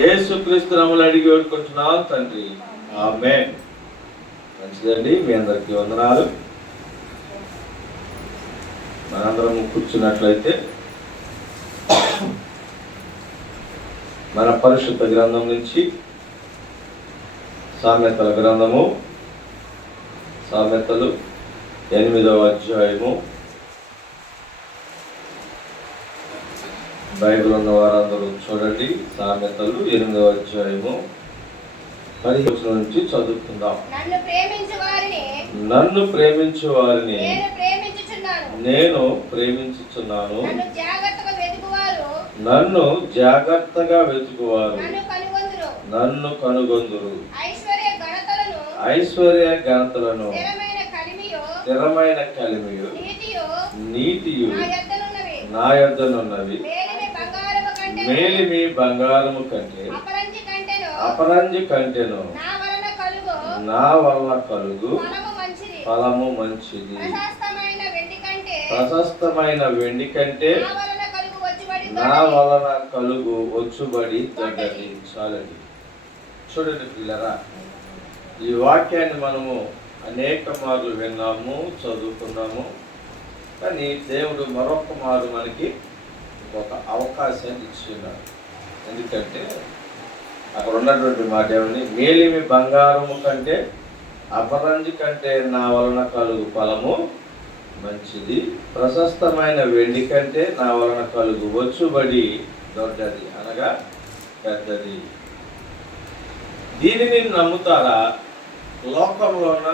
యేసుక్రీస్తు నామములో అడిగి వేడుకుంటున్నాం తండ్రి, ఆమేన్. మంచిదండి, మీ అందరికీ వందనాలు. మనందరం కూర్చున్నట్లయితే మన పరిశుద్ధ గ్రంథం నుంచి సామెతల గ్రంథము, సామెతలు 8వ అధ్యాయము. బైబిల్ ఉన్న వారందరూ చూడండి. సామెతలు 8వ అధ్యాయము 10 నుంచి చదువుకుందాం. నన్ను ప్రేమించు వారిని నేను ప్రేమించుచున్నాను, నన్ను జాగ్రత్తగా వెతుకువారు నన్ను కనుగొందురు. ఐశ్వర్య ఘనతలను స్థిరమైన కలిమియు నీతియు నా యొద్దనున్నవి. మేలిమి బంగారము కంటే అపరంజి కంటెను నా వలన కలుగు ఫలము మంచిది. ప్రశస్తమైన వెండి కంటే నా వలన కలుగు వచ్చుబడి దగ్గరి. చాలండి. చూడండి పిల్లరా, ఈ వాక్యాన్ని మనము అనేక మార్లు విన్నాము, చదువుకున్నాము. కానీ దేవుడు మరొక మారు మనకి ఒక అవకాశాన్ని ఇచ్చిన్నారు. ఎందుకంటే అక్కడ ఉన్నటువంటి మాట ఏమని, మేలిమి బంగారము కంటే అపరంజి కంటే నా వలన కలుగు ఫలము మంచిది. ప్రశస్తమైన వెండి కంటే నా వలన కలుగు వచ్చుబడి దొడ్డది, అనగా పెద్దది. దీనిని నమ్ముతారా? లోకంలో ఉన్న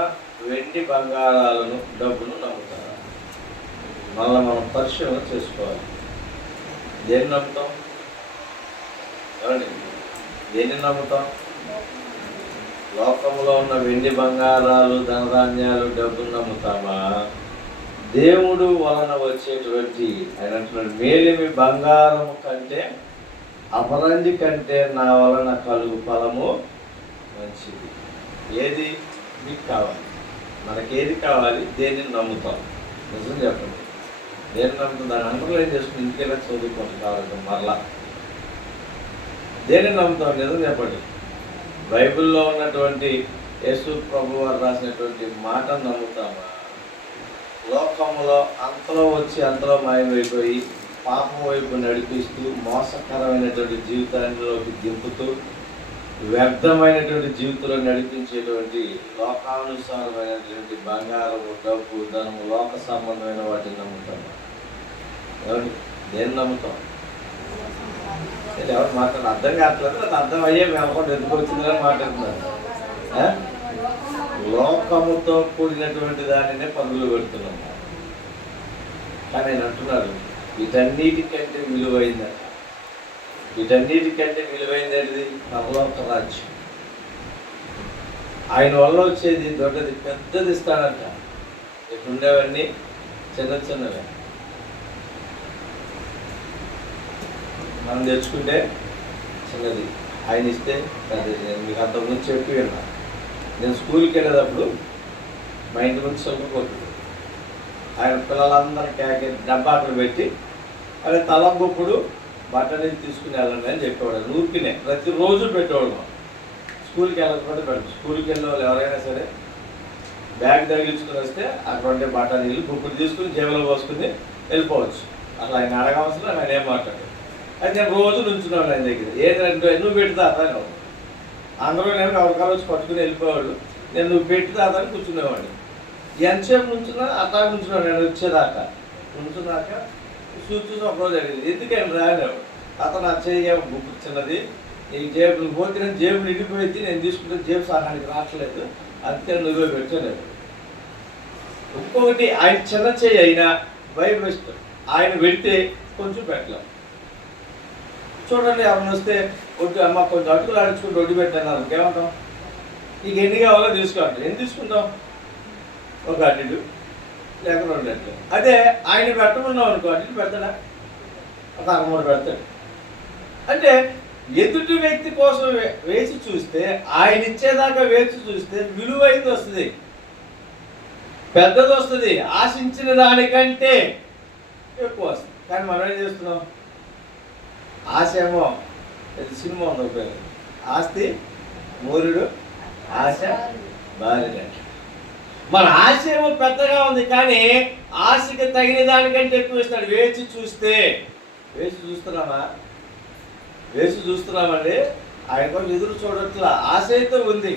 వెండి బంగారాలను, డబ్బును నమ్ముతారా? మళ్ళీ మనం పరిశీలన చేసుకోవాలి. దేన్ని నమ్ముతాం? దేన్ని నమ్ముతాం? లోకంలో ఉన్న వెండి బంగారాలు, ధనధాన్యాలు, డబ్బును నమ్ముతామా? దేవుడు వలన వచ్చేటువంటి, ఆయన అంటున్నాడు, మేలిమి బంగారము కంటే అపరంజి కంటే నా వలన కలుగు ఫలము మంచిది. ఏది మీకు కావాలి? మనకేది కావాలి? దేనిని నమ్ముతాం? నిజం చెప్పండి, దేన్ని నమ్ముతాం? దాని అండర్లైన్ చేసుకుని ఇంటికెళ్ళి చదువుకోండి కావాలి. మరలా దేనిని నమ్ముతాం? నిజం చెప్పండి. బైబిల్లో ఉన్నటువంటి యేసు ప్రభు వారు రాసినటువంటి మాటను నమ్ముతామా? లోకంలో అంతలో వచ్చి అంతలో మాయమైపోయి పాపం వైపు నడిపిస్తూ మోసకరమైనటువంటి జీవితాల్లోకి దింపుతూ వ్యర్థమైనటువంటి జీవితంలో నడిపించేటువంటి లోకానుసారమైనటువంటి బంగారము, డబ్బు, ధనము, లోక సంబంధమైన వాటిని నమ్ముతాం. దేన్ని నమ్ముతాం? ఎవరు మాట్లాడారు? అర్థం కావట్లేదు. అది అర్థం అయ్యే మేము ఎందుకు వచ్చిందని మాట్లాడుతున్నారు. లోకముతో కూడినటువంటి దానినే పనులు పెడుతున్నాం. కానీ ఆయన అంటున్నాడు, వీటన్నిటికంటే విలువైందట. వీటన్నిటికంటే విలువైనది పరలోక రాజ్యం. ఆయన వల్ల వచ్చేది దొడ్డది, పెద్దది ఇస్తాడంట. ఇక్కడ ఉండేవన్నీ చిన్న చిన్నవే. మనం తెచ్చుకుంటే చిన్నది, ఆయన ఇస్తే పెద్దది. నేను మీకు అంతకుముందు చెప్పి విన్నా. నేను స్కూల్కి వెళ్ళేటప్పుడు మా ఇంటి నుంచి చదువుకోతుంది. ఆయన పిల్లలందరూ డబ్బాటలు పెట్టి అదే తలంబొప్పుడు బట్టలు తీసుకుని వెళ్ళండి అని చెప్పేవాడు. ఊరికినే ప్రతిరోజు పెట్టేవాడు. స్కూల్కి వెళ్ళకపోతే పెట్టు. స్కూల్కి వెళ్ళే వాళ్ళు ఎవరైనా సరే బ్యాగ్ తగిలించుకుని వస్తే అక్కడ ఉండే బట్టలు బుక్కులు తీసుకుని జేబులో పోసుకుని వెళ్ళిపోవచ్చు. అసలు ఆయన అడగవలసిన ఆయన ఏం మాట్లాడాడు. అది నేను రోజు నుంచున్నాను ఆయన దగ్గర. ఏంటంటే నువ్వు పెడతా అని అందరూ నేను ఎవరికాలు వచ్చి పట్టుకుని వెళ్ళిపోయేవాళ్ళు. నేను నువ్వు పెట్టి తాతని కూర్చునేవాడిని. ఎంతసేపు నుంచున్నా అట్లా నుంచున్నాను. నేను వచ్చేదాకా నుంచున్నాక చూసి ఒకరోజు అడిగింది, ఎందుకని రానేవాడు. అతను నా చేయ బుక్ చిన్నది, ఈ జేబులు పోతే నేను జేబులు నిండిపోయింది, నేను తీసుకుంటే జేబు సహానికి రావట్లేదు, అందుకని నువ్వే పెట్టలేదు. ఇంకొకటి, ఆయన చిన్న చేయి అయినా బైబిల్ ఇష్టం, ఆయన పెడితే కొంచెం పెట్టలేం. చూడండి, ఎవరిని వస్తే ఒడ్డు అమ్మ కొంచెం అటుకులు ఆడించుకుంటూ ఒడ్డు పెట్టాను ఏమంటాం? నీకు ఎన్ని కావాలో తీసుకోండి. ఎన్ని తీసుకుంటాం? ఒక అడ్డు లేక 2 అడ్డు. అదే ఆయన పెట్టమన్నాం అనుకో, అడ్డు పెడతాడా? ఒక 2-3 పెడతాడు. అంటే ఎదుటి వ్యక్తి కోసం వేసి చూస్తే, ఆయన ఇచ్చేదాకా వేసి చూస్తే విలువైంది వస్తుంది, పెద్దది వస్తుంది, ఆశించిన దానికంటే ఎక్కువ వస్తుంది. కానీ మనం ఏం చేస్తున్నాం? ఆశ ఏమో ఇది సినిమా ఉంది ఉపయోగం. ఆస్తి మూరుడు ఆశ బారినట్టు. మన ఆశ ఏమో పెద్దగా ఉంది, కానీ ఆశకి తగిన దానికంటే ఎక్కువ ఇస్తాడు. వేచి చూస్తున్నామా? వేచి చూస్తున్నామండి. ఆయన కోసం ఎదురు చూడట్లా. ఆశ అయితే ఉంది,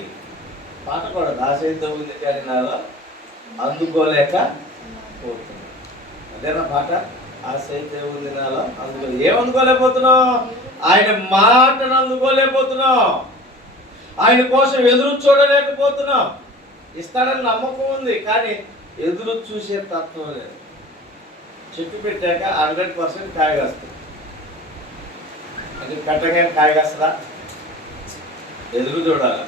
పాట కూడా ఆశ అయితే ఉంది కానీ నాలో అందుకోలేక పోతున్నా. అదేనా పాట? ఆశ అయితే ఉంది నాలో ఏమందుకోలేకపోతున్నావు? ఆయన మాటను అందుకోలేకపోతున్నావు. ఆయన కోసం ఎదురు చూడలేకపోతున్నావు. ఇస్తాడని నమ్మకం ఉంది, కానీ ఎదురు చూసే తత్వం లేదు. చెట్టు పెట్టాక 100% కాయ కాస్తుంది. అది పెట్టగానే కాయ కాస్తుందా? ఎదురు చూడాలి.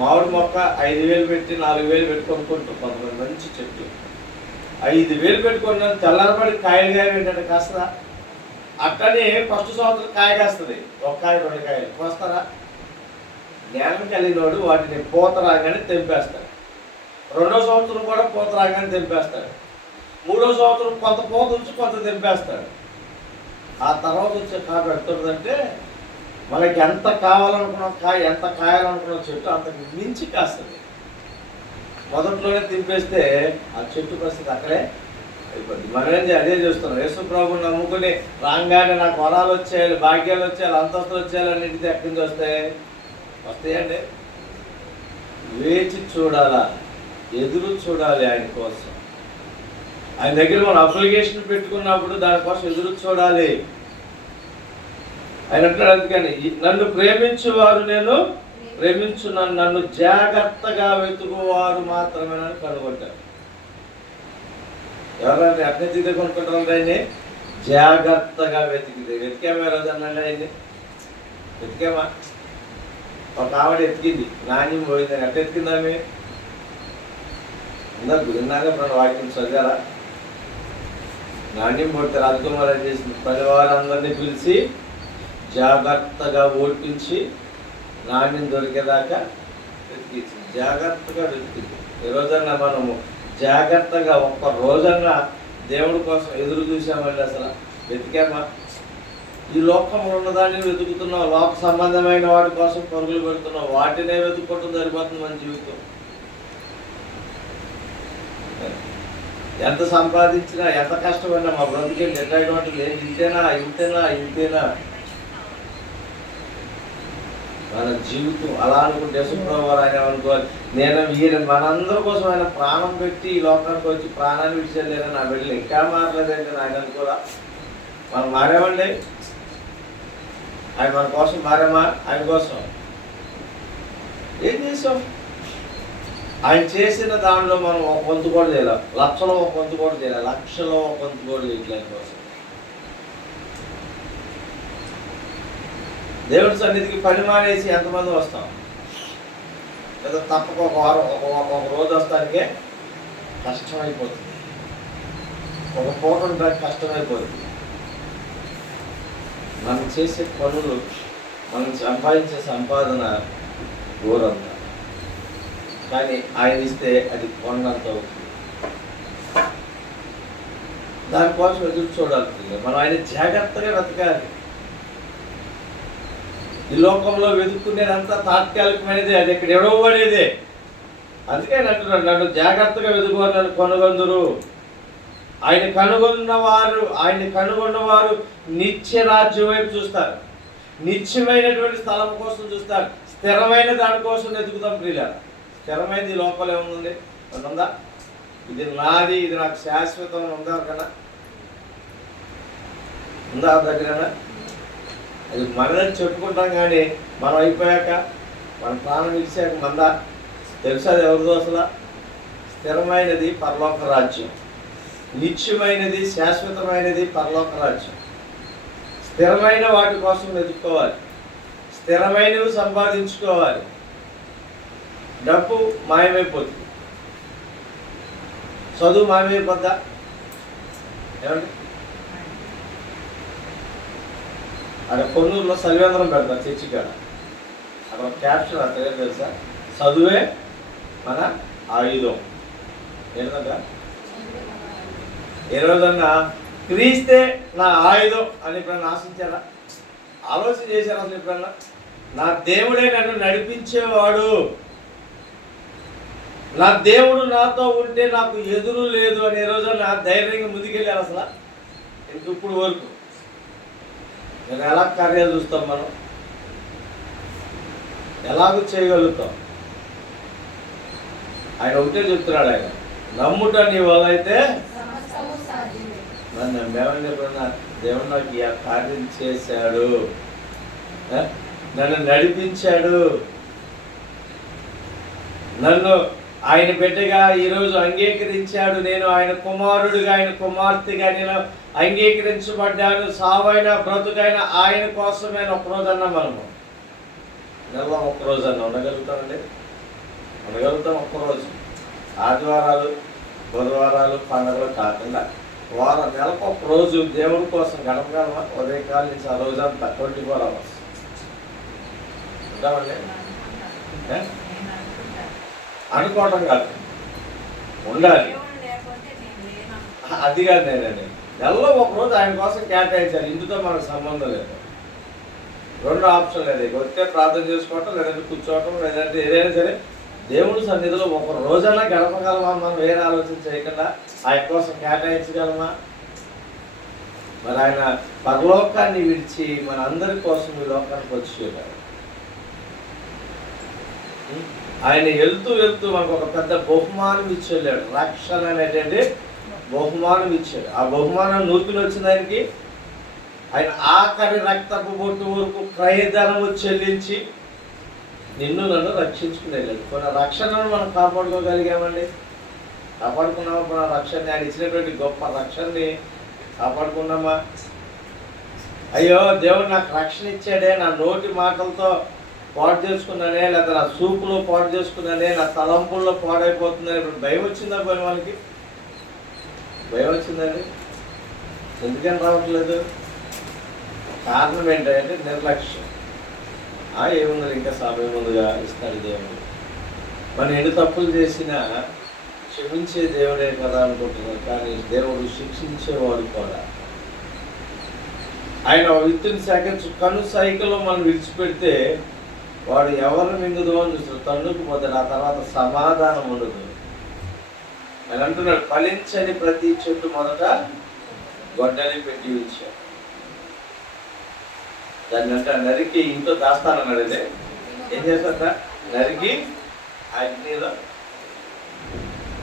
మామిడి మొక్క 5,000 పెట్టి 4,000 పెట్టి కొనుక్కుంటాం కొంతమంది. మంచి చెట్టు 5,000 పెట్టుకున్నాను, తెల్లారపడి కాయలు ఏంటంటే కాస్తుందా? అట్టనే ఫస్ట్ సంవత్సరం కాయ కాస్తుంది, ఒక కాయ 2 కాయలు కోస్తారా? జ్ఞానం కలిగినోడు వాటిని పూత రాగానే తెంపేస్తాడు. 2వ సంవత్సరం కూడా పూత రాగానే తెంపేస్తాడు. 3వ సంవత్సరం కొంత పూత ఉంచి కొంత తెంపేస్తాడు. ఆ తర్వాత వచ్చే కాయ పెడుతుందంటే మనకి ఎంత కావాలనుకున్నాం కాయ, ఎంత కాయాలనుకున్న చెట్టు అంతకు మించి కాస్తుంది. మొదట్లోనే తింపేస్తే ఆ చెట్టు పరిస్థితి అక్కడే అయిపోద్ది. మనమేం అదే చూస్తున్నాం. యేసు ప్రభువుని నమ్ముకుని రాగానే నాకు వరాలు వచ్చేయాలి, భాగ్యాలు వచ్చేయాలి, అంతస్తులు వచ్చేయాలి అన్నింటిది ఎక్కడి నుంచి వస్తాయండి? వేచి చూడాలా, ఎదురు చూడాలి ఆయన కోసం. ఆయన దగ్గర మనం అప్లికేషన్ పెట్టుకున్నప్పుడు దానికోసం ఎదురు చూడాలి. ఆయన అంటాడు, అందుకని నన్ను ప్రేమించువారు నేను ప్రేమించున్నాను, నన్ను జాగ్రత్తగా వెతుకువారు మాత్రమే నన్ను కనుగొంటారు. ఎవరైనా అట్నే కొనుక్కుంటారు ఆయన్ని? జాగ్రత్తగా వెతికామా రోజన్నాండి ఆయన్ని? వెతికామా? ఒక ఆవిడ ఎతికింది, నాణ్యం పోయిందని. ఎట్లా ఎతికిందామె? విన్నాక మన వాక్యం చదివారా? నాణ్యం పోతే రాజకుమార్ ఏం చేసింది? పరివారందరినీ పిలిచి జాగ్రత్తగా ఓడిపించి నాణ్యం దొరికేదాకా వెతికించింది. జాగ్రత్తగా వెతికింది. ఈ రోజన్నా మనము జాగ్రత్తగా ఒక్క రోజన్నా దేవుడి కోసం ఎదురు చూసామండి. అసలు వెతికామా? ఈ లోకంలో ఉన్నదాన్ని వెతుకుతున్నాం, లోక సంబంధమైన వాటి కోసం పరుగులు పెడుతున్నాం, వాటినే వెతుక్కోవటం సరిపోతుంది మన జీవితం. ఎంత సంపాదించినా, ఎంత కష్టమైనా మా బ్రతికే నిర్ణయం ఇంతేనా మన జీవితం. అలా అనుకుంటే యేసుప్రభువు ఆయన అనుకోవాలి, నేను మనందరి కోసం ఆయన ప్రాణం పెట్టి ఈ లోకానికి వచ్చి ప్రాణాన్ని విడిచేయలేదని నా బిడ్డలు ఇంకా మారలేదంటే ఆయన అనుకోరా? మనం మారామండి. ఆయన మన కోసం మారామా? ఆయన కోసం ఏం చేసాం? ఆయన చేసిన దానిలో మనం ఒక వంతు కూడా చేయాలి. లక్షలో ఒక వంతు కూడా చేయాలి. లక్షలో ఒక వంతు కూడా చేయట్లే ఆయన కోసం. దేవుడి సన్నిధికి పని మానేసి ఎంతమంది వస్తాం? లేదా తప్పక ఒక వారం ఒక రోజు వస్తానికే కష్టమైపోతుంది. ఒక పూట ఉండడానికి కష్టమైపోతుంది. మనం చేసే పనులు, మనం సంపాదించే సంపాదన ఊరంతా, కానీ ఆయన ఇస్తే అది కొండంత అవుతుంది. దానికోసం ఎదురు చూడాలి. మనం ఆయన జాగ్రత్తగా వెతకాలి. ఈ లోకంలో వెతుక్కునేదంతా తాత్కాలికమైనదే, అది ఇక్కడ ఎడవబడేదే. అందుకే అంటున్నాడు, నన్ను జాగ్రత్తగా వెతుకువారు నన్ను కనుగొందురు. ఆయన్ని కనుగొన్నవారు నిత్య రాజ్యం వైపు చూస్తారు. నిత్యమైనటువంటి స్థలం కోసం చూస్తారు. స్థిరమైన దానికోసం వెతుకుతాం ప్రియులారా. స్థిరమైనది లోపల ఏముంది? ఉందా? ఇది నాది, ఇది నాకు శాశ్వతం ఉందా? కన్నా ఉందా దగ్గర? అది మనదని చెప్పుకుంటాం, కానీ మనం అయిపోయాక, మన ప్రాణం ఇచ్చాక మందా తెలుసా అది ఎవరిదో? అసలు స్థిరమైనది పరలోక రాజ్యం, నిత్యమైనది శాశ్వతమైనది పరలోక రాజ్యం. స్థిరమైన వాటి కోసం వెతుక్కోవాలి, స్థిరమైనవి సంపాదించుకోవాలి. డబ్బు మాయమైపోతుంది, చదువు మాయమైపోద్దా? ఏమండి? అక్కడ కొన్నూరులో సర్వేంద్రం పెడతారు చర్చి కాడ. అక్కడ క్యాప్షన్ అక్కడ ఏం తెలుసా? చదువే మన ఆయుధం. ఏంటంట? ఏ రోజన్నా క్రీస్తే నా ఆయుధం అని ఇప్పుడు ఆశించారా? ఆలోచన చేశారు అసలు ఎప్పుడన్నా? నా దేవుడే నన్ను నడిపించేవాడు, నా దేవుడు నాతో ఉంటే నాకు ఎదురు లేదు అనే రోజు నా ధైర్యంగా ముందుకెళ్ళాను. అసలు ఇప్పుడు వరకు నేను ఎలా కార్యాలు చూస్తాం, మనం ఎలాగో చేయగలుగుతాం? ఆయన ఒకటే చెప్తున్నాడు, ఆయన నమ్ముట నీ వల్ల అయితే నన్ను నమ్మేమని చెప్పిన దేవుడు నాకు ఈ కార్యం చేశాడు, నన్ను నడిపించాడు, నన్ను ఆయన బిడ్డగా ఈరోజు అంగీకరించాడు, నేను ఆయన కుమారుడిగా ఆయన కుమార్తెగా నేను అంగీకరించబడ్డాను, సావైన బ్రతుకైన ఆయన కోసమే ఒక్కరోజన్నా మనము నెలలో ఒక్కరోజన్నా ఉండగలుగుతామండి? ఉండగలుగుతాం. ఒక్కరోజు ఆదివారాలు బుధవారాలు పండుగలు కాకుండా నెలకు ఒక రోజు దేవుడి కోసం గడపగలమా? ఉదయకాలం నుంచి ఆ రోజంతా 24 hours ఉంటామండి. అనుకోవటం కాదు, ఉండాలి. అది కాదు, నేనండి నెలలో ఒకరోజు ఆయన కోసం కేటాయించాలి. ఇంటితో మనకు సంబంధం లేదు. 2 ఆప్షన్ లేదు, వస్తే ప్రార్థన చేసుకోవటం, లేదంటే కూర్చోవటం, లేదంటే ఏదైనా సరే దేవుడి సన్నిధిలో ఒక రోజన్నా గడపగలమా? మనం వేరే ఆలోచన చేయకుండా ఆయన కోసం కేటాయించగలమా? మరి ఆయన పరలోకాన్ని విడిచి మన అందరి కోసం ఈ లోకానికి వచ్చేవాడు. ఆయన వెళ్తూ వెళ్తూ మనకు ఒక పెద్ద బహుమానం ఇచ్చేళ్ళాడు. రక్షణ అనేటువంటి బహుమానం ఇచ్చాడు. ఆ బహుమానం నూర్పులు వచ్చింది ఆయనకి. ఆయన ఆఖరి రక్తపు బొట్టు వరకు క్రయధనము చెల్లించి నిన్ను నన్ను రక్షించుకుని వెళ్ళాడు. కొన్ని రక్షణను మనం కాపాడుకోగలిగామండి? కాపాడుకున్నామా? మన రక్షణ ఆయన ఇచ్చినటువంటి గొప్ప రక్షణని కాపాడుకున్నామా? అయ్యో దేవుడు నాకు రక్షణ ఇచ్చాడే, నా నోటి మాటలతో పాడు చేసుకున్నానే, లేదా నా సూపులో పాడు చేసుకున్నానే, నా తలంపుల్లో పాడైపోతుందని ఇప్పుడు భయం వచ్చిందా? పోయిన వాళ్ళకి భయం వచ్చిందండి. ఎందుకని రావట్లేదు? కారణం ఏంటంటే నిర్లక్ష్యం. ఏముంది, ఇంకా సమయం ముందుగా ఇస్తాడు దేవుడు. మనం ఎన్ని తప్పులు చేసినా క్షమించే దేవుడే కదా అనుకుంటున్నాం, కానీ దేవుడు శిక్షించేవాడు కూడా. ఆయన విత్ ఇన్ సెకండ్స్ కను సైకిల్లో మనం విడిచిపెడితే వాడు ఎవరు మింగుదో అని చూస్తారు, తన్నుకు పోతాడు. ఆ తర్వాత సమాధానం ఉండదు. ఆయన అంటున్నాడు, ఫలించని ప్రతి చెట్టు మొదట గొడ్డలి పెట్టి ఉంచాడు. దాన్ని అంటే నరికి ఇంట్లో దాస్తానన్నాడు. అదే ఏం చేస్తాడ? నరికి అగ్నిలో.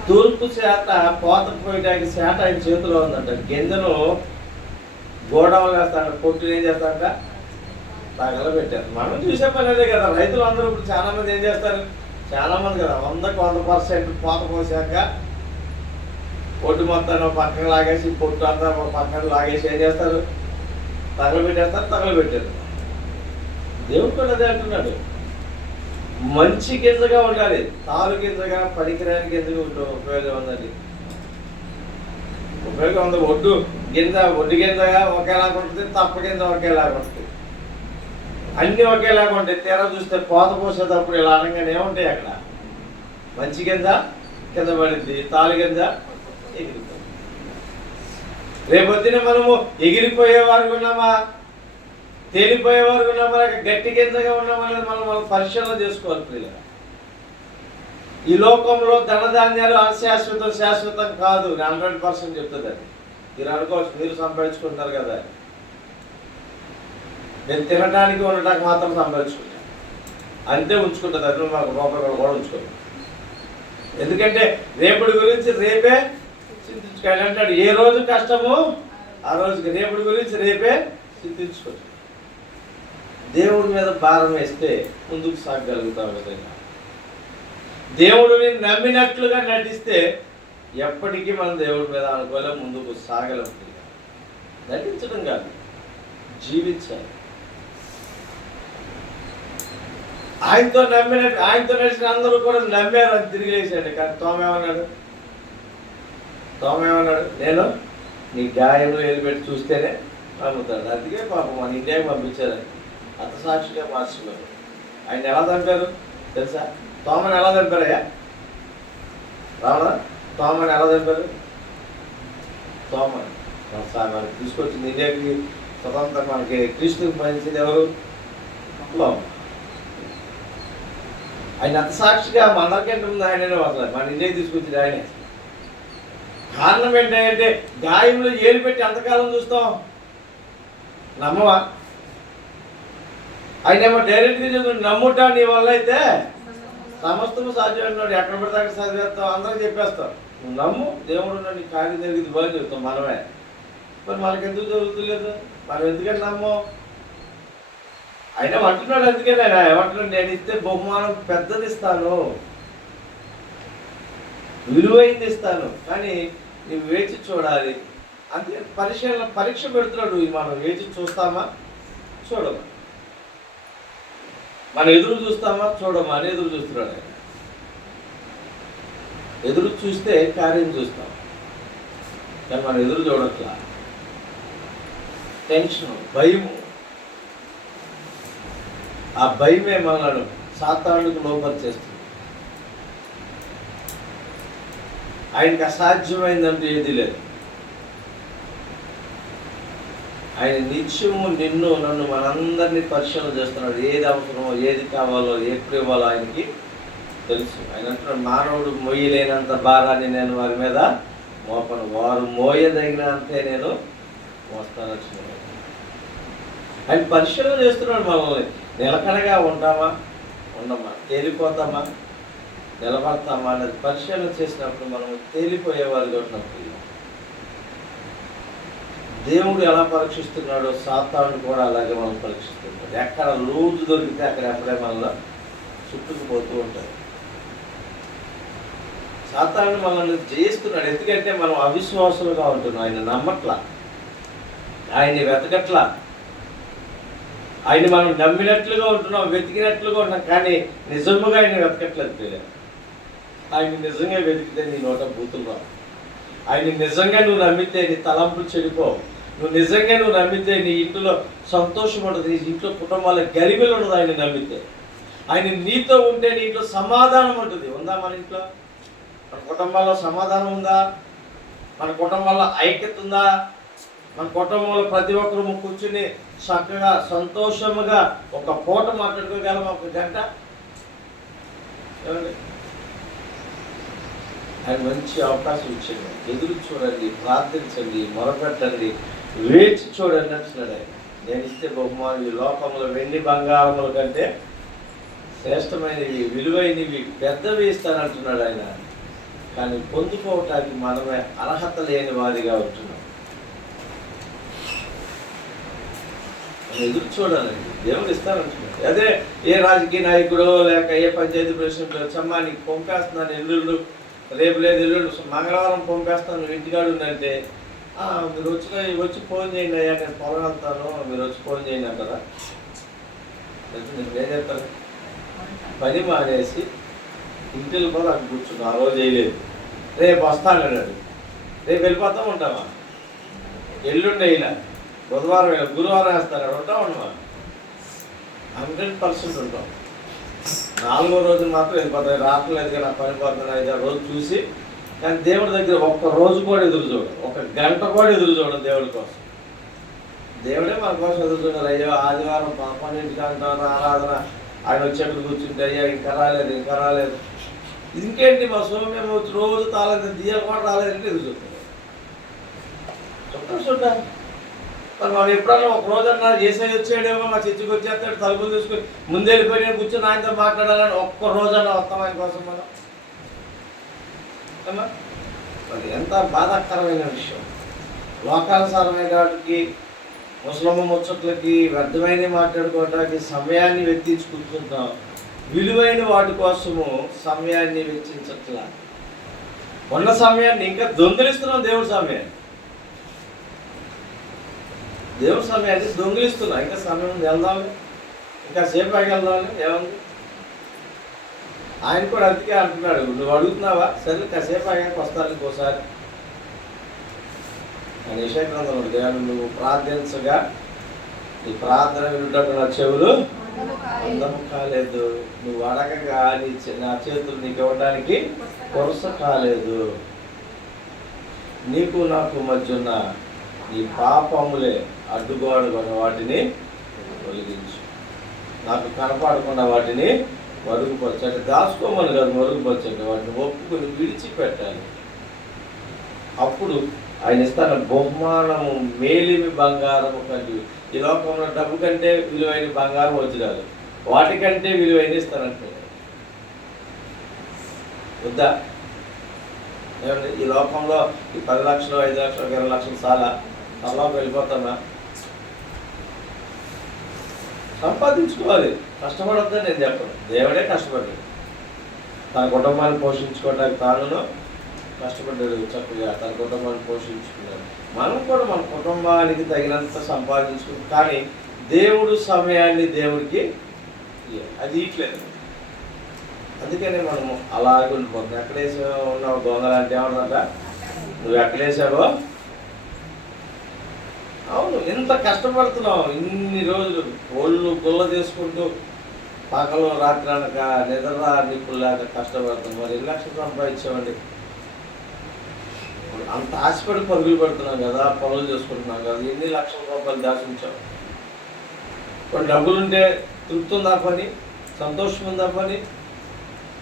తూర్పు చేత పోత పోయడానికి చేట ఆయన చేతిలో ఉందంట. గింజను గోడవలు వేస్తాడు, పొట్టుని ఏం చేస్తాడంట తగలబెట్టారు. మనం చూసే పని అదే కదా. రైతులు అందరూ ఇప్పుడు చాలా మంది ఏం చేస్తారు? చాలా మంది కదా, 100% పోత పోసాక పొట్టు మొత్తాన్ని పక్కన లాగేసి, పొట్టు అంతా పక్కన లాగేసి ఏం చేస్తారు? తగలబెట్టారు. దేవుడు కూడా అదే అంటున్నాడు, మంచి గింజగా ఉండాలి. తాలు గింజగా పనికిరాని గింజగా ఉపయోగం ఉందండి. ఉపయోగం ఉంది. ఒడ్డు గింజగా ఒకేలాగా ఉంటుంది, తప్ప గింజ ఒకేలాగా ఉంటుంది, అన్నీ ఒకేలాగా ఉంటాయి. తీరా చూస్తే పోత పోసేటప్పుడు ఇలా అనగానే ఏముంటాయి అక్కడ? మంచి గింజ కింద పడింది, తాలు గింజ ఎగిరిపోయింది. రేపొద్దున మనము ఎగిరిపోయేవారు ఉన్నామా, తేలిపోయేవారు ఉన్నామా, గట్టి గింజగా ఉన్నామా అనేది మనం పరిశీలన చేసుకోవాలి. ప్రియుల, ఈ లోకంలో ధనధాన్యాలు అశాశ్వతం, శాశ్వతం కాదు. 100% చెప్తుంది. అది మీరు అనుకోవచ్చు, మీరు సంపాదించుకుంటారు కదా, నేను తినడానికి ఉండటానికి మాత్రం సంపాదించుకుంటాను, అంతే ఉంచుకుంటుంది. అది మాకు రూపాయలు కూడా ఉంచుకోండి. ఎందుకంటే రేపటి గురించి రేపే చింతించుకోవాలి అంటాడు. ఏ రోజు కష్టమో ఆ రోజుకి, రేపటి గురించి రేపే చింతించుకోవచ్చు. దేవుడి మీద భారం వేస్తే ముందుకు సాగగలుగుతాం. విధంగా దేవుడిని నమ్మినట్లుగా నటిస్తే ఎప్పటికీ మనం దేవుడి మీద అనుకోలేం, ముందుకు సాగలేం. నటించడం కాదు, జీవించాలి. ఆయనతో నడిచిన అందరూ కూడా నమ్మారు, అని తిరిగి లేచాడు. కానీ తోమేమన్నాడు? నేను నీ గాయంలో ఏలిపెట్టి చూస్తేనే నమ్ముతాడు. అందుకే పాపం మన ఇండియాకి పంపించారు, హతసాక్షిగా మార్చుకున్నారు. ఆయన ఎలా చంపారు తెలుసా? తోమని ఎలా చంపారయ్యా? రావడా? తోమని ఎలా చంపారు? తోమని తీసుకొచ్చింది ఇండియాకి స్వతంత్రం మనకి క్రీస్తుని పంచింది ఎవరు? లోకం. ఆయన అంత సాక్షిగా మనందరికంటే ముందు ఆయననే వదలాలి, మన ఇండియాకి తీసుకొచ్చింది ఆయనే. కారణం ఏంటంటే గాయంలో ఏలు పెట్టి ఎంతకాలం చూస్తాం? నమ్మవా? ఆయన ఏమో డైరెక్ట్గా చెప్తాడు, నమ్ముట నీ వల్ల అయితే సమస్తము సాధ్యమైనాడు. ఎక్కడ పడితే అక్కడ చదివేస్తావు, అందరికి చెప్పేస్తావు. నువ్వు నమ్ము, దేవుడు నీ కార్యం జరిగింది బాగా చెప్తాం మనమే. మరి మనకి ఎందుకు జరుగుతులేదు? మనం ఎందుకని నమ్మో? ఆయన అంటున్నాడు, ఎందుకని ఆయన ఏమంటున్నాడు, నేను ఇస్తే బహుమానం పెద్దది ఇస్తాను, విలువైంది ఇస్తాను, కానీ నువ్వు వేచి చూడాలి. అంతే. పరీక్ష పెడుతున్నాడు. మనం వేచి చూస్తామా? చూడమా. మనం ఎదురు చూస్తామా? చూడమా అని ఎదురు చూస్తున్నాడు ఆయన. ఎదురు చూస్తే కార్యం చూస్తాం, కానీ మనం ఎదురు చూడట్లా. టెన్షన్, భయము, ఆ భయమే మనల్ని సాతానుడికి లోపరిచేస్తుంది. ఆయనకి అసాధ్యమైందంటూ ఏది లేదు. ఆయన నిత్యము నిన్ను నన్ను మనందరినీ పరిశీలన చేస్తున్నాడు. ఏది అవసరమో, ఏది కావాలో, ఎప్పుడు ఇవ్వాలో ఆయనకి తెలుసు. ఆయన అంటున్నాడు, మానవుడు మోయలేనంత భారాన్ని నేను వారి మీద మోపను, వారు మోయదగినంతే నేను మోస్తాను. ఆయన పరిశీలన చేస్తున్నాడు మనల్ని. నిలకడగా ఉంటామా, ఉండమా, తేలిపోతామా, నిలబడతామా అనేది పరిశీలన చేసినప్పుడు మనం తేలిపోయేవారు ఉన్నప్పుడు దేవుడు ఎలా పరీక్షిస్తున్నాడో సాతానుడు కూడా అలాగే మనం పరీక్షిస్తున్నాడు. ఎక్కడ లూజు దొరికితే అక్కడ ఎప్పుడే మనలో చుట్టుకుపోతూ ఉంటాడు. సాతానుడు మనల్ని జయిస్తున్నాడు. ఎందుకంటే మనం అవిశ్వాసులుగా ఉంటున్నాం. ఆయన నమ్మట్లా, ఆయన్ని వెతకట్లా. ఆయన మనం నమ్మినట్లుగా ఉంటున్నాం, వెతికినట్లుగా ఉన్నాం, కానీ నిజముగా ఆయన వెతకట్లేదు. ఆయన నిజంగా వెతికితే నీ నోట బూతులు రావు. ఆయన నిజంగా నువ్వు నమ్మితే నీ తలంపులు చెడిపోవు. నువ్వు నిజంగా నమ్మితే నీ ఇంట్లో సంతోషం ఉండదు, నీ ఇంట్లో కుటుంబాల గరిబెలు ఉండదు. ఆయన నమ్మితే, ఆయన నీతో ఉంటే నీ ఇంట్లో సమాధానం ఉంటుంది. ఉందా మన ఇంట్లో? మన కుటుంబాల్లో సమాధానం ఉందా? మన కుటుంబాల్లో ఐక్యత ఉందా? మన కుటుంబంలో ప్రతి ఒక్కరు కూర్చుని చక్కగా సంతోషముగా ఒక పూట మాట్లాడుకోగలం, ఒక గంట. ఆయన మంచి అవకాశం ఇచ్చాడు. ఎదురు చూడండి, ప్రార్థించండి, మొరపెట్టండి, వేచి చూడండి అంటున్నాడు ఆయన. నేను ఇస్తే బహుమానం ఈ లోకంలో వెండి బంగారముల కంటే శ్రేష్టమైనవి, విలువైనవి, పెద్దవి ఇస్తానంటున్నాడు ఆయన. కానీ పొందుకోవటానికి మనమే అర్హత లేని వారిగా ఉంటున్నాం. ఎదురు చూడాలండి, దేవుడు ఇస్తానంటున్నాడు. అదే ఏ రాజకీయ నాయకుడో లేక ఏ పంచాయతీ ప్రెసిడెంట్ వచ్చమ్మా నీకు పంపేస్తున్నాను ఎల్లుళ్ళు, రేపు లేదు ఎల్లుళ్ళు మంగళవారం పంపేస్తాను, నువ్వు ఇంటికాడు ఉందంటే మీరు వచ్చి ఫోన్ చేయండి అయ్యా, నేను పొలం వెళ్తాను, మీరు వచ్చి ఫోన్ చేయండి అంటారా? ఏం చెప్తారు? పని మానేసి ఇంటిలో కూడా అక్కడ కూర్చున్నా, ఆ రోజు వేయలేదు, రేపు వస్తాను అన్నాడు. రేపు వెళ్ళిపోతాం, ఉంటామా? ఎల్లుండి వేయలే, బుధవారం వేయాలి, గురువారం వేస్తాను, ఉంటాం ఉండమా? 100% ఉంటాం. 4వ రోజు మాత్రం వెళ్ళిపోతాయి. రావట్లేదు కానీ పని పోతున్నాను 5-6 రోజులు చూసి, కానీ దేవుడి దగ్గర ఒక్క రోజు కూడా ఎదురు చూడడం, ఒక గంట కూడా ఎదురు చూడడం దేవుడి కోసం. దేవుడే మన కోసం ఎదురు చూడాలి. అయ్యో ఆదివారం 12ంటికి అంటాను ఆరాధన, ఆయన వచ్చేప్పుడు కూర్చుంటే అయ్యా ఇంకా రాలేదు, ఇంకేంటి మా సోమ్యం వచ్చి రోజు తాలేదు, దియ్యాలు కూడా రాలేదంటే ఎదురు చూద్దాం. మరి మనం ఎప్పుడన్నా ఒక రోజన్నా ఏసై వచ్చాడేమో, మా చర్చికి వచ్చేస్తాడు, తలుపులు తీసుకుని ముందే వెళ్ళిపోయి నేను కూర్చొని ఆయనతో మాట్లాడాలని ఒక్క రోజన్నా వస్తాం ఆయన కోసం మనం. మరి ఎంత బాధాకరమైన విషయం. లోకానుసారమైన వాటికి, ముసలమ్మ ముచ్చట్లకి, వ్యర్థమైన మాట్లాడుకోవటానికి సమయాన్ని వెచ్చించుకుంటున్నాం. విలువైన వాటి కోసము సమయాన్ని వెచ్చించట్లా. ఉన్న సమయాన్ని ఇంకా దొంగిలిస్తున్నాం. దేవుడి సమయాన్ని దొంగిలిస్తున్నాం. ఇంకా సమయం వెళ్దాం, ఇంకా సేపు ఆగి వెళ్దామని ఏముంది? ఆయన కూడా అందుకే అంటున్నాడు, నువ్వు అడుగుతున్నావా, సరే కాసేపు ఆగాక వస్తాను ఇంకోసారి అని. యెషయా గ్రంథంలో నువ్వు ప్రార్థించగా నీ ప్రార్థన వినుటకు నా చెవులు అందము కాలేదు, నువ్వు అడగగా నా చేతులు నీకు ఇవ్వడానికి కొరస కాలేదు. నీకు నాకు మధ్య ఉన్న నీ పాపములే అడ్డుగోడకున్న వాటిని తొలగించు, నాకు కనపడకుండా వాటిని మరుగుపరచు. అంటే దాచుకోమని కాదు, మరుగుపరచండి. వాటిని ఒప్పుకొని విడిచిపెట్టాలి. అప్పుడు ఆయన ఇస్తాను బహుమానము మేలిమి బంగారము కంటే. ఈ లోకంలో డబ్బు కంటే విలువైన బంగారం వజ్రాలు, వాటికంటే విలువైన ఇస్తానంటే వద్దా? ఏమండి, ఈ లోకంలో ఈ 10 లక్షలు 5 లక్షలు 20 లక్షలు చాలా తలలోకి వెళ్ళిపోతామా? సంపాదించుకోవాలి, కష్టపడొద్దని నేను చెప్పను. దేవుడే కష్టపడ్డాడు, తన కుటుంబాన్ని పోషించుకోవడానికి తాను కష్టపడ్డాడు, చక్కగా తన కుటుంబాన్ని పోషించుకున్నాడు. మనం కూడా మన కుటుంబానికి తగినంత సంపాదించుకుంటాం, కానీ దేవుడు సమయాన్ని దేవుడికి అది ఇట్లేదు. అందుకని మనము అలాగే ఉండిపోతాం. ఎక్కడేసా ఉన్నావు దొంగలు అంటే ఏమన్నట, నువ్వు ఎక్కడేసావో. అవును, ఇంత కష్టపడుతున్నావు ఇన్ని రోజులు, ఒళ్ళు గుల్ల తీసుకుంటూ పగలు రాత్రి అనక నిద్ర నిప్పుల్లాగా కష్టపడుతున్నాం. మరి 2 లక్షలు సంపాదించామండి. అంత ఆశపడి పరుగులు పెడుతున్నాం కదా, పనులు చేసుకుంటున్నాం కదా, ఎన్ని లక్షల రూపాయలు దాచించాం. కొన్ని డబ్బులుంటే తృప్తి ఉందా పని, సంతోషం ఉందా పని?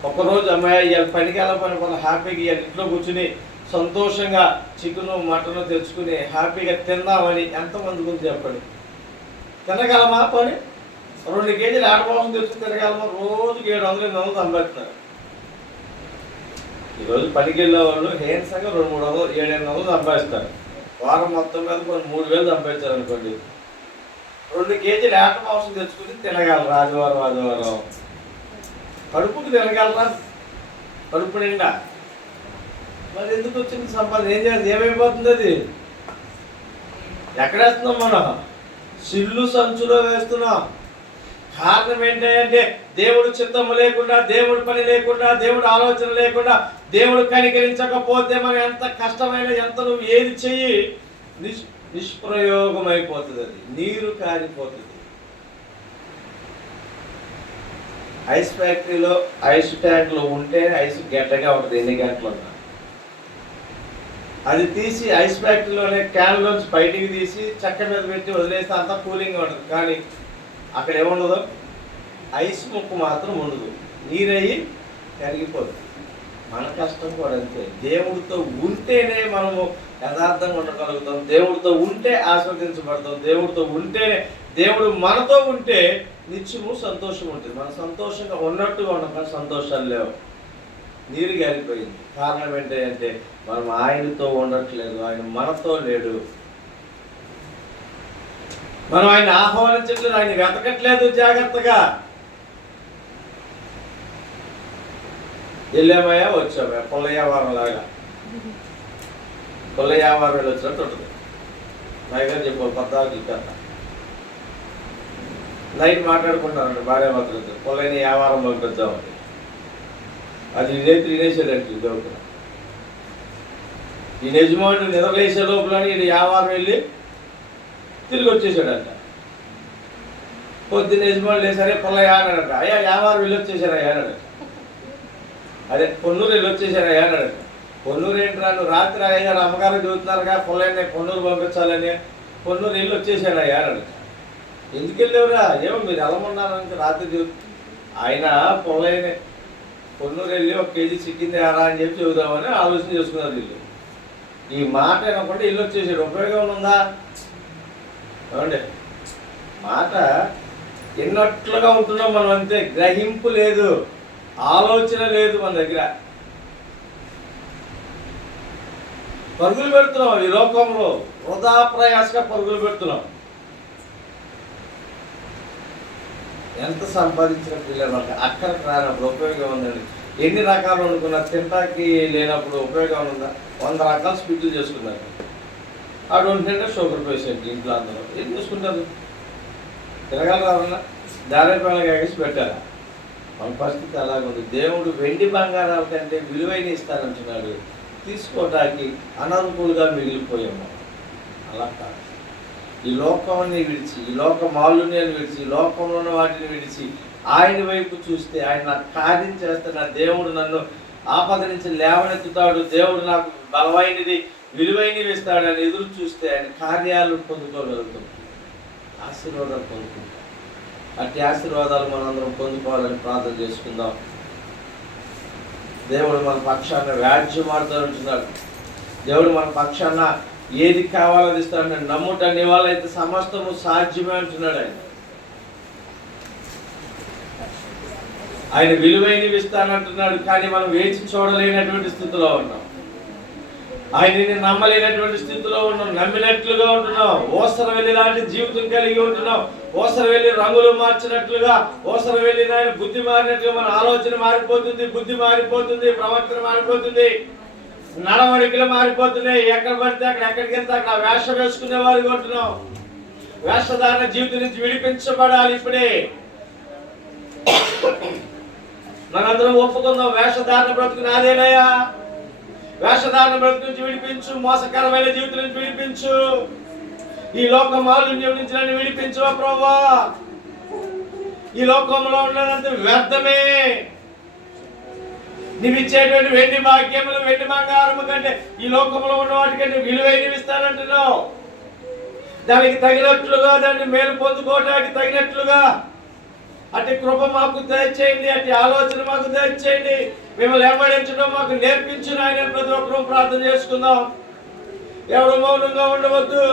ఒక్కరోజు అమ్మాయి ఇవాళ పనికి వెళ్ళపని కొంత హ్యాపీగా ఇవాళ ఇంట్లో కూర్చుని సంతోషంగా చికెను మటను తెచ్చుకుని హ్యాపీగా తిందామని ఎంతమంది గురించి చెప్పండి. తినగలమా పని? 2 కేజీలు ఆడమాంసం తెచ్చుకుని తినగలమా? రోజుకి 700-800 సంపాదిస్తున్నారు. ఈరోజు పనికి వెళ్ళే వాళ్ళు హేన్సంగా 200-300-700 సంపాదిస్తారు. వారం మొత్తం మీద కొన్ని 3000 సంపాదించారు అనుకోండి. 2 కేజీలు ఆట మాంసం తెచ్చుకుని తినగలరు ఆదివారం. కడుపుకి తినగలరా? కడుపు నిండా. మరి ఎందుకు వచ్చింది సంపాదన? ఏం చేయాలి? ఏమైపోతుంది? అది ఎక్కడేస్తున్నాం మనం? సిల్లు సంచులో వేస్తున్నాం. కారణం ఏంటంటే దేవుడు చిత్తము లేకుండా, దేవుడు పని లేకుండా, దేవుడు ఆలోచన లేకుండా, దేవుడు కనికరించకపోతే మనం ఎంత కష్టమైన, ఎంత నువ్వు ఏది చెయ్యి నిష్ప్రయోగం అయిపోతుంది. అది నీరు కారిపోతుంది. ఐస్ ఫ్యాక్టరీలో ఐస్ ట్యాంక్లో ఉంటే ఐస్ గడ్డగా ఉంటుంది, ఎన్ని గంటలు ఉన్నా. అది తీసి ఐస్ ఫ్యాక్టరీలోనే క్యాన్లోంచి బయటికి తీసి చెక్క మీద పెట్టి వదిలేస్తే అంతా కూలింగ్గా ఉంటుంది. కానీ అక్కడ ఏముండదు, ఐస్ ముక్కు మాత్రం ఉండదు, నీరయ్యి కరిగిపోతుంది. మన కష్టం కూడా అంతే. దేవుడితో ఉంటేనే మనము యథార్థంగా ఉండగలుగుతాం, దేవుడితో ఉంటే ఆస్వాదించబడతాం, దేవుడితో ఉంటేనే, దేవుడు మనతో ఉంటే నిత్యము సంతోషం ఉంటుంది. మనం సంతోషంగా ఉన్నట్టుగా ఉండక సంతోషాలు లేవు, నీరు గారిపోయింది. కారణం ఏంటంటే మనం ఆయనతో ఉండట్లేదు, ఆయన మనతో లేడు. మనం ఆయన ఆహ్వానించట్లేదు, ఆయన వెతకట్లేదు జాగ్రత్తగా. వెళ్ళామయ్యా వచ్చామయ్యా, పుల్లయ్యవారం లాగా. పుల్లయ్యవారం వచ్చినట్టు ఉంటుంది. నాయగారు చెప్పారు 14 కథ. నైట్ మాట్లాడుకుంటానండి భార్య భర్తలు, పుల్లయ్య వ్యాపారం పంపిద్దామని. అది ఇదైతే వినేసాడంటే దొరుకుతున్నా. ఈ యజమానుడు నిద్రలేసే లోపల ఈయన వ్యాపారం వెళ్ళి తిరిగి వచ్చేసాడంట. పొద్దున్న యజమానులు లేసరే పుల్లయ్య అన్నాడట. అయ్యా వ్యాపారం వెళ్ళి వచ్చేసారయ్యా అన్నాడట. అదే పొన్నూరు వెళ్ళి వచ్చేసారయ్యా అన్నాడట. పొన్నూరు ఏంట్రా, నువ్వు రాత్రి అయ్యారు అమ్మగారు చదువుతున్నారుగా, పుల్లయ్యని పొన్నూరు పంపించాలని. పొన్నూరు వెళ్ళి వచ్చేసారయ్యా అన్నాడట. ఎందుకు వెళ్ళేవరా? ఏమో మీరు ఎలామన్నారంటే రాత్రి ఆయన పుల్లయ్యని పొన్నూరు వెళ్ళి 1 కేజీ చికెన్ తేరా అని చెప్పి చెబుదామని ఆలోచన చేసుకున్నారు వీళ్ళు. ఈ మాట అనకుండా ఇల్లు వచ్చేసాడు. ఉపయోగం ఉందా? ఏమండి, మాట ఎన్నట్లుగా ఉంటున్నాం మనం, అంతే. గ్రహింపు లేదు, ఆలోచన లేదు మన దగ్గర. పరుగులు పెడుతున్నాం ఈ లోకంలో, వృధా ప్రయాసగా పరుగులు పెడుతున్నాం. ఎంత సంపాదించిన పిల్లలు మనకి అక్కడికి రానప్పుడు ఉపయోగం ఉందండి. ఎన్ని రకాలు వండుకున్నా తింటాకి లేనప్పుడు ఉపయోగం ఉందా? 100 రకాల స్వీట్లు చేసుకున్నారు. అటు ఉంటుంటే షుగర్ పేషెంట్ ఇంట్లో అందరూ ఏం చేసుకుంటారు? తిరగలరా? దారిపైన కాకేసి పెట్టారా? మన పరిస్థితి అలాగుంది. దేవుడు వెండి బంగారాల కంటే విలువైన ఇస్తానంటున్నాడు. తీసుకోవటానికి అనర్హులుగా మిగిలిపోయాము. అలా కాదు. ఈ లోకాన్ని విడిచి, ఈ లోక మాలిన్యాన్ని విడిచి, ఈ లోకంలో ఉన్న వాటిని విడిచి ఆయన వైపు చూస్తే ఆయన నాకు కార్యం చేస్తాడు, దేవుడు నన్ను ఆపద నుంచి లేవనెత్తుతాడు, దేవుడు నాకు బలమైనది విలువైనవి ఇస్తాడని ఎదురు చూస్తే ఆయన కార్యాలు పొందుకోగలుగుతాం. ఆశీర్వాదాలు పొందుకుంటాం. అట్టి ఆశీర్వాదాలు మనందరం పొందుకోవాలని ప్రార్థన చేసుకుందాం. దేవుడు మన పక్షాన వ్యాజ్యమాడుతూ దేవుడు మన పక్షాన ఏది కావాలని ఇస్తాడు. నమ్ముట నీ వాళ్ళైతే సమస్తము సాధ్యమే అంటున్నాడు. ఆయన విలువైనవి ఇస్తానంటున్నాడు. కానీ మనం వేచి చూడలేనటువంటి స్థితిలో ఉన్నాం. ఆయనని నమ్మలేనటువంటి స్థితిలో ఉన్నాం. నమ్మినట్లుగా ఉంటున్నాం. ఓసర వెళ్ళి లాంటి జీవితం కలిగి ఉంటున్నాం. ఓసర వెళ్ళి రంగులు మార్చినట్లుగా, ఓసర వెళ్ళి ఆయన బుద్ధి మారినట్లుగా మన ఆలోచన మారిపోతుంది, బుద్ధి మారిపోతుంది, ప్రవర్తన మారిపోతుంది, నడవడికలు మారిపోతున్నాయి. ఎక్కడ పడితే అక్కడ, ఎక్కడికి వెళ్తే అక్కడ వేష వేసుకునే వారికి ఉంటున్నాం. వేషధారణ జీవితం నుంచి విడిపించబడాలి. ఇప్పుడే మనందరం ఒప్పుకుందాం. వేషధారణ బ్రతుకు నాదేనయ్యా, వేషధారణ బ్రతుకు నుంచి విడిపించు, మోసకరమైన జీవితం నుంచి విడిపించు, ఈ లోక మాలిన్యం నుంచి నన్ను విడిపించువా ప్రభువా. ఈ లోకంలో ఉన్నదంతా వ్యర్థమే. నీవు ఇచ్చేటువంటి వెండి భాగ్యములు, వెండి బంగారము కంటే ఈ లోకంలో ఉన్న వాటికంటే విలువైనవి ఇస్తానంటున్నావు. దానికి తగినట్లుగా, దాన్ని మేలు పొందుకోవడానికి తగినట్లుగా అటు కృప మాకు దయచేయండి, అటు ఆలోచన మాకు దయచేయండి. మిమ్మల్ని వెంబడించడం మాకు నేర్పించు నాయన. ప్రతి ఒక్కరూ ప్రార్థన చేసుకుందాం. ఎవరు మౌనంగా ఉండవద్దు.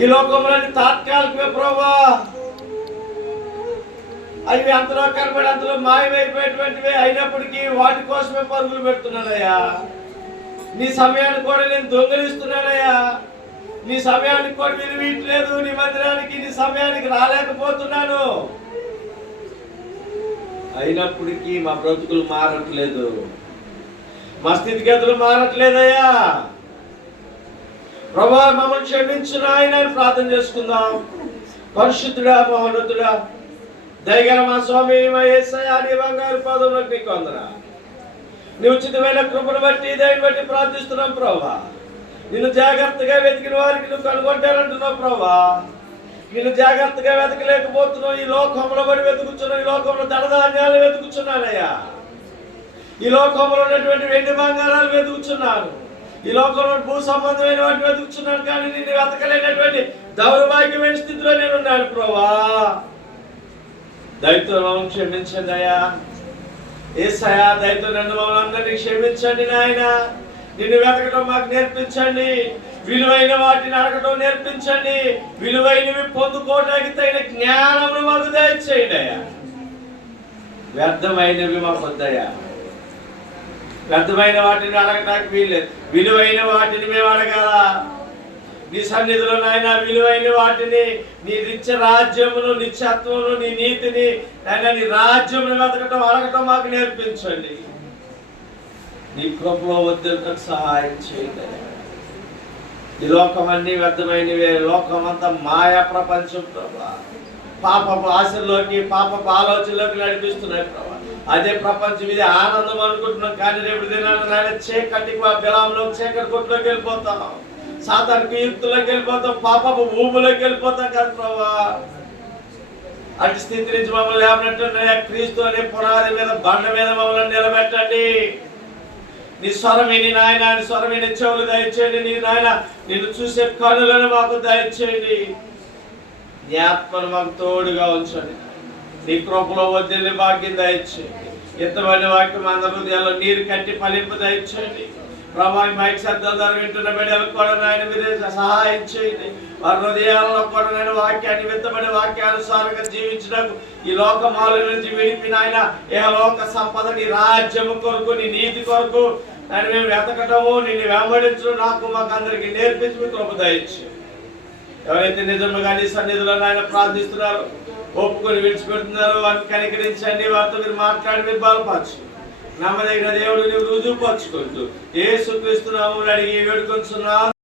ఈ లోకంలోని తాత్కాలికమే ప్రభువా. అవి అంతలో కనబడి అంతలో మాయమైపోయేటువంటివి అయినప్పటికీ వాటి కోసమే పరుగులు పెడుతున్నానయ్యా. నీ సమయాన్ని కూడా నేను దొంగిలిస్తున్నానయ్యా. నీ సమయానికి కూడా విలువట్లేదు. నీ మందిరానికి, నీ సమయానికి రాలేకపోతున్నాను. అయినప్పటికీ మా బ్రతుకులు మారట్లేదు, మా స్థితిగతులు మారట్లేదయ్యా. ప్రభువా మమ్మల్ని క్షమించు నాయన అని ప్రార్థన చేసుకుందాం. పరిశుద్ధుడా, మహోన్నతుడా, దయగల మా స్వామి, మా యేసయ్యా, నీ బంగారు పాదములకు నీకు వందనాలు. నీ ఉచితమైన కృపను బట్టి, దయని బట్టి ప్రార్థిస్తున్నాం ప్రభువా. నిన్ను జాగ్రత్తగా వెతికిన వారికి నువ్వు కనుగొంటానంటున్నావు ప్రభువా. నిన్ను జాగ్రత్తగా వెతకలేకపోతున్నావు. ఈ లోకంలో పడి వెతుకుతున్నావు. ఈ లోకంలో ధనధాన్యాలు వెతుకుతున్నానయ్యా. ఈ లోకంలో ఉన్నటువంటి వెండి బంగారాలు వెతుకుతున్నాను. ఈ లోకంలో భూ సంబంధమైన వాటిని వెతుకుతున్నాను. కానీ నిన్ను వెతకలేనటువంటి దౌర్భాగ్యమైన స్థితిలో నేను ఉన్నాను ప్రభువా. దయతో మమ్మల్ని క్షమించండి అయ్యా. యేసయ్యా, దయతో నన్ను మమ్మల్ని అందరినీ క్షమించండి నాయన. నిన్ను వెతకడం మాకు నేర్పించండి. విలువైన వాటిని అడగడం నేర్పించండి. విలువైనవి పొందుకోవడానికి తగిన జ్ఞానమును మాకు దయచేయండి అయ్యా. వ్యర్థమైనవి మాకు వద్దయ్యా. వ్యర్థమైన వాటిని అడగటానికి వీల్లేదు. విలువైన వాటిని మేము అడగాల. నీ సన్నిధిలో నాయన విలువైన వాటిని, నీ నిత్య రాజ్యమును, నిత్యత్వమును, నీ నీతిని నాయన, నీ రాజ్యమును వెతకటం, అడగటం మాకు నేర్పించండి. నీ కృపలో వద్దకు సహాయం చేయండి. ఈ లోకం అన్ని వ్యర్థమైనవే. లోకం అంతా మాయా ప్రపంచం ప్రభా. పాపపు ఆశల్లోకి, పాపపు ఆలోచనలోకి నడిపిస్తున్నాయి ప్రభా. అదే ప్రపంచం, ఇదే ఆనందం అనుకుంటున్నాం. కానీ రేపు దినాన్ని నాయన చీకటికి, బెలంలో చీకటి కొట్టులోకి వెళ్ళిపోతాం. సాతానికి యుక్తులోకి వెళ్ళిపోతాం. పాపపు భూములోకి వెళ్ళిపోతాం కదా ప్రభా. అటు స్థితి నుంచి మమ్మల్ని లేవనెట్టండి. క్రీస్తు అనే పునాది మీద, బండ మీద మమ్మల్ని నిలబెట్టండి. నీ స్వరం విని నాయన, నీ స్వరం విని చెవులు దయచేయండి. నీ నాయన నిన్ను చూసే కనులను మాకు దయచేయండి. నీ ఆత్మను మాకు తోడుగా ఉంచండి. నీ కృపలో వదిలి భాగ్యం దయచేయండి. ఎంతమంది వాక్యం అందరి హృదయాల్లో నీరు కట్టి ఫలింపు దయచేయండి ప్రభా. మైక్ శబ్దాల ద్వారా వింటున్న బిడ్డలకు కూడా నాయన మీరే సహాయం చేయండి. వారి హృదయాలలో కూడా నేను వాక్యాన్ని విత్తబడి వాక్యానుసారంగా జీవించడానికి ఈ లోకమాల నుంచి విడిపి నాయన లోక సంపద, నీ రాజ్యము కొరకు, నీ నీతి కొరకు నేను మేము వెతకటము, నిన్ను వెంబడించడం నాకు మాకు అందరికీ నేర్పించి మీ కృప దయచేయండి. ఎవరైతే నిజంగా నీ సన్నిధిలో నాయన ప్రార్థిస్తున్నారో, ఒప్పుకొని విడిచిపెడుతున్నారో వారిని కనికరించండి. వారితో మీరు మాట్లాడి మీరు బలపరచు. నమ్మదగిన దేవుడు నువ్వు రుజువుపరుచుకుంటూ యేసుక్రీస్తు నామములో అడిగి వేడుకొంచున్నాను.